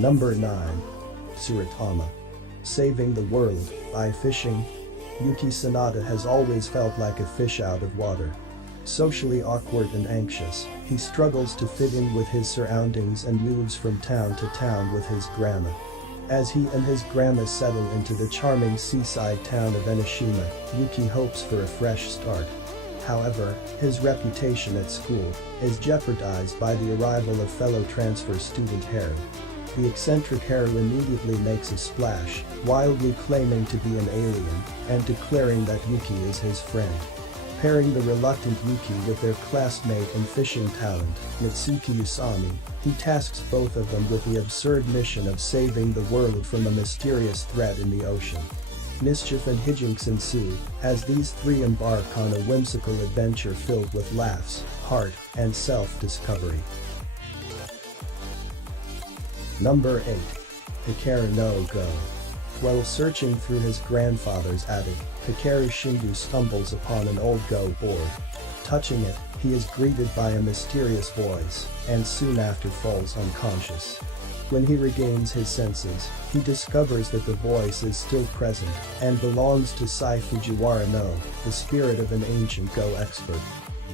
Number 9. Suratama. Saving the world by fishing. Yuki Sanada has always felt like a fish out of water. Socially awkward and anxious, he struggles to fit in with his surroundings and moves from town to town with his grandma. As he and his grandma settle into the charming seaside town of Enoshima, Yuki hopes for a fresh start. However, his reputation at school is jeopardized by the arrival of fellow transfer student Haru. The eccentric Haru immediately makes a splash, wildly claiming to be an alien and declaring that Yuki is his friend. Pairing the reluctant Yuki with their classmate and fishing talent, Mitsuki Usami, he tasks both of them with the absurd mission of saving the world from a mysterious threat in the ocean. Mischief and hijinks ensue as these three embark on a whimsical adventure filled with laughs, heart, and self-discovery. Number 8. Hikaru no Go. While searching through his grandfather's attic, Hikaru Shindu stumbles upon an old Go board. Touching it, he is greeted by a mysterious voice, and soon after falls unconscious. When he regains his senses, he discovers that the voice is still present and belongs to Sai Fujiwara no, the spirit of an ancient Go expert.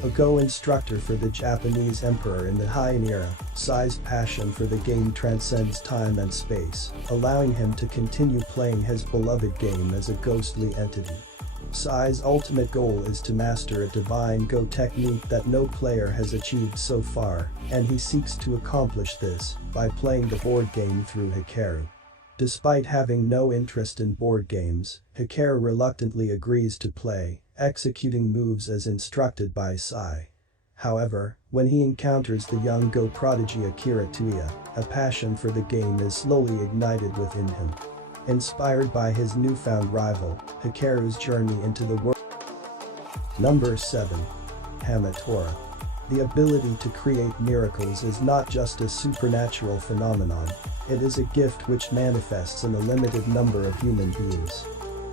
A Go instructor for the Japanese emperor in the Heian era, Sai's passion for the game transcends time and space, allowing him to continue playing his beloved game as a ghostly entity. Sai's ultimate goal is to master a divine Go technique that no player has achieved so far, and he seeks to accomplish this by playing the board game through Hikaru. Despite having no interest in board games, Hikaru reluctantly agrees to play, executing moves as instructed by Sai. However, when he encounters the young Go prodigy Akira Tuya, a passion for the game is slowly ignited within him. Inspired by his newfound rival, Hikaru's journey into the world. Number 7. Hamatora. The ability to create miracles is not just a supernatural phenomenon, it is a gift which manifests in a limited number of human beings.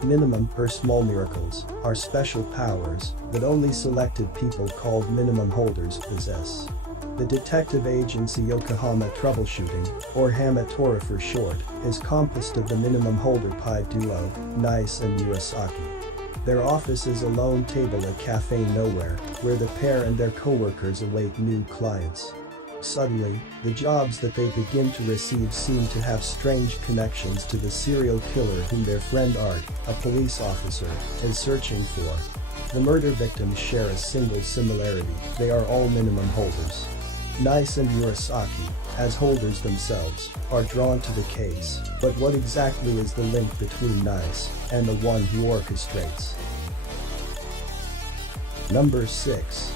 Minimum or small miracles are special powers that only selected people called minimum holders possess. The detective agency Yokohama Troubleshooting, or Hamatora for short, is composed of the minimum holder pi duo, Nice and Murasaki. Their office is a lone table at Cafe Nowhere, where the pair and their co-workers await new clients. Suddenly, the jobs that they begin to receive seem to have strange connections to the serial killer whom their friend Art, a police officer, is searching for. The murder victims share a single similarity: they are all minimum holders. Nice and Murasaki, as holders themselves, are drawn to the case, but what exactly is the link between Nice and the one who orchestrates? Number 6.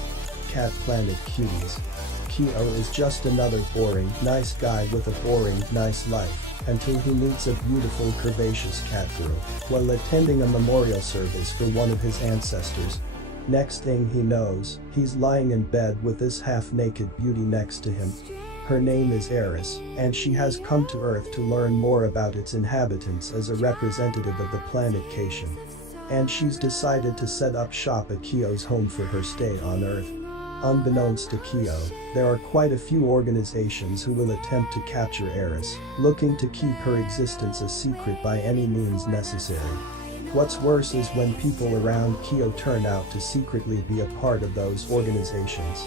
Cat Planet Cuties. Kyo is just another boring, nice guy with a boring, nice life, until he meets a beautiful, curvaceous cat girl while attending a memorial service for one of his ancestors. Next thing he knows, he's lying in bed with this half-naked beauty next to him. Her name is Eris, and she has come to Earth to learn more about its inhabitants as a representative of the planet Cation. And she's decided to set up shop at Kyo's home for her stay on Earth. Unbeknownst to Kyo, there are quite a few organizations who will attempt to capture Eris, looking to keep her existence a secret by any means necessary. What's worse is when people around Kyo turn out to secretly be a part of those organizations.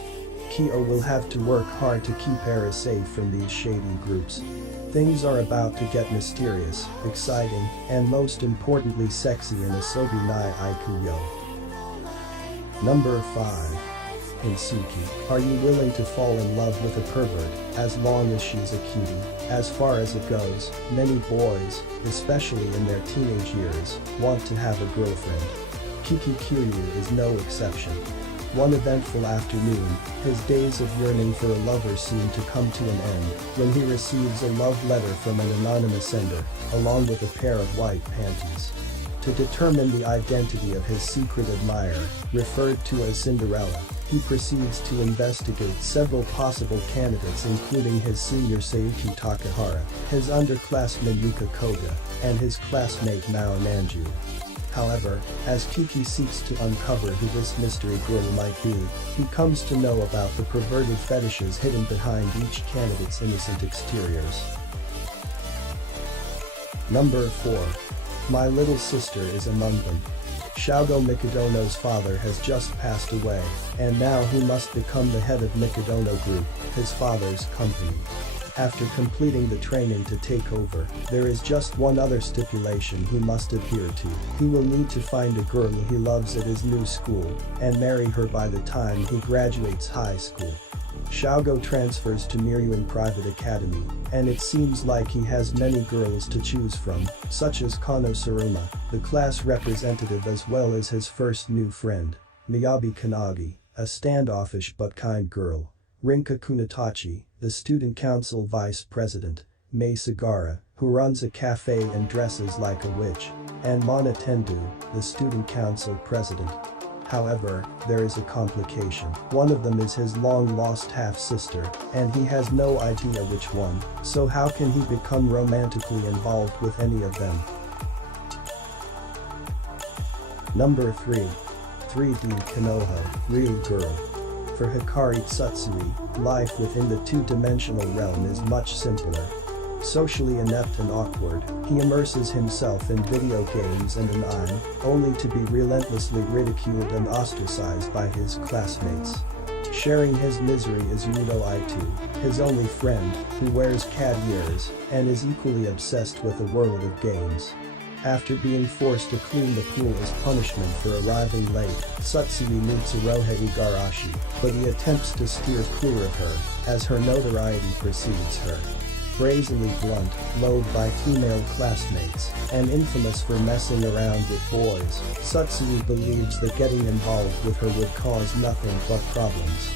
Kyo will have to work hard to keep Eris safe from these shady groups. Things are about to get mysterious, exciting, and most importantly sexy in Asobi Nai Ikuyo. Number 5. Hinsuki. Are you willing to fall in love with a pervert, as long as she's a cutie? As far as it goes, many boys, especially in their teenage years, want to have a girlfriend. Kiki Kiryu is no exception. One eventful afternoon, his days of yearning for a lover seem to come to an end when he receives a love letter from an anonymous sender, along with a pair of white panties. To determine the identity of his secret admirer, referred to as Cinderella, he proceeds to investigate several possible candidates including his senior Sayuki Takahara, his underclassman Yuka Koga, and his classmate Mao Nanju. However, as Kiki seeks to uncover who this mystery girl might be, he comes to know about the perverted fetishes hidden behind each candidate's innocent exteriors. Number 4. My little sister is among them. Shogo Mikadono's father has just passed away, and now he must become the head of Mikadono Group, his father's company. After completing the training to take over, there is just one other stipulation he must adhere to. He will need to find a girl he loves at his new school and marry her by the time he graduates high school. Shogo transfers to Miryuin Private Academy, and it seems like he has many girls to choose from, such as Kano Saruma, the class representative, as well as his first new friend, Miyabi Kanagi, a standoffish but kind girl, Rinka Kunitachi, the student council vice president, Mei Sagara, who runs a cafe and dresses like a witch, and Mana Tendu, the student council president. However, there is a complication. One of them is his long-lost half-sister, and he has no idea which one, so how can he become romantically involved with any of them? Number 3. 3D Konoha, Real Girl. For Hikari Tsutsui, life within the two-dimensional realm is much simpler. Socially inept and awkward, he immerses himself in video games and anime, only to be relentlessly ridiculed and ostracized by his classmates. Sharing his misery is Yudo Itu, his only friend, who wears cat ears and is equally obsessed with a world of games. After being forced to clean the pool as punishment for arriving late, Tsutsui meets Aroha Igarashi, but he attempts to steer clear of her, as her notoriety precedes her. Brazenly blunt, loathed by female classmates, and infamous for messing around with boys, Tsutsui believes that getting involved with her would cause nothing but problems.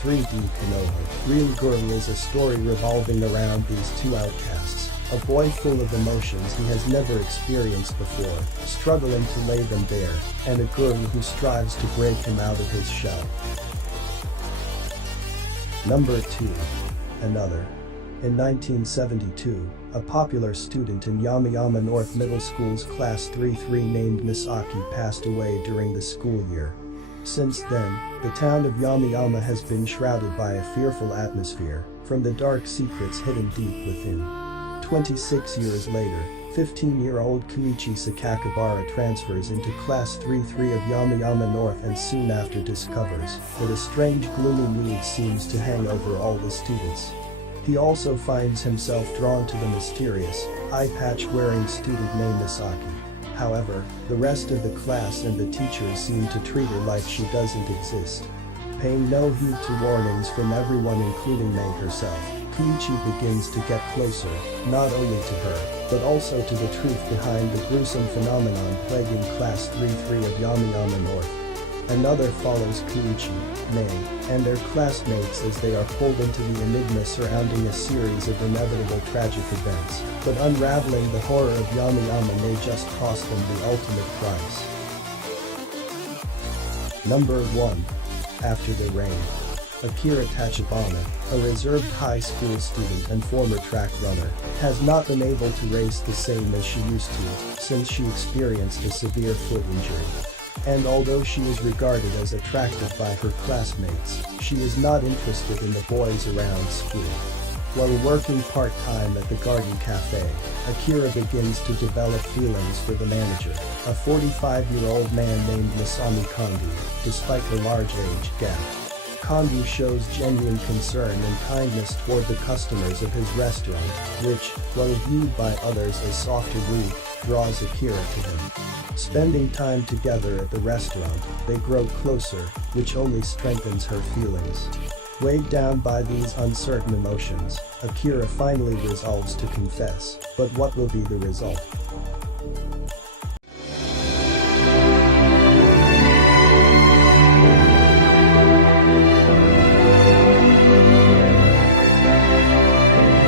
3D Konoha, Real Girl is a story revolving around these two outcasts, a boy full of emotions he has never experienced before, struggling to lay them bare, and a girl who strives to break him out of his shell. Number 2. Another. In 1972, a popular student in Yamayama North Middle School's Class 3-3 named Misaki passed away during the school year. Since then, the town of Yamayama has been shrouded by a fearful atmosphere, from the dark secrets hidden deep within. 26 years later, 15-year-old Koichi Sakakibara transfers into Class 3-3 of Yamayama North and soon after discovers that a strange gloomy mood seems to hang over all the students. He also finds himself drawn to the mysterious, eye-patch-wearing student named Misaki. However, the rest of the class and the teachers seem to treat her like she doesn't exist. Paying no heed to warnings from everyone including Mei herself, Koichi begins to get closer, not only to her, but also to the truth behind the gruesome phenomenon plaguing Class 3-3 of Yamayama North. Another follows Koichi, Mei, and their classmates as they are pulled into the enigma surrounding a series of inevitable tragic events, but unraveling the horror of Yamayama may just cost them the ultimate price. Number 1. After the Rain. Akira Tachibana, a reserved high school student and former track runner, has not been able to race the same as she used to since she experienced a severe foot injury. And although she is regarded as attractive by her classmates, she is not interested in the boys around school. While working part-time at the Garden Cafe, Akira begins to develop feelings for the manager, a 45-year-old man named Masami Kondi, despite the large age gap. Kondi shows genuine concern and kindness toward the customers of his restaurant, which, while viewed by others as soft or weak, draws Akira to him. Spending time together at the restaurant, they grow closer, which only strengthens her feelings. Weighed down by these uncertain emotions, Akira finally resolves to confess, but what will be the result?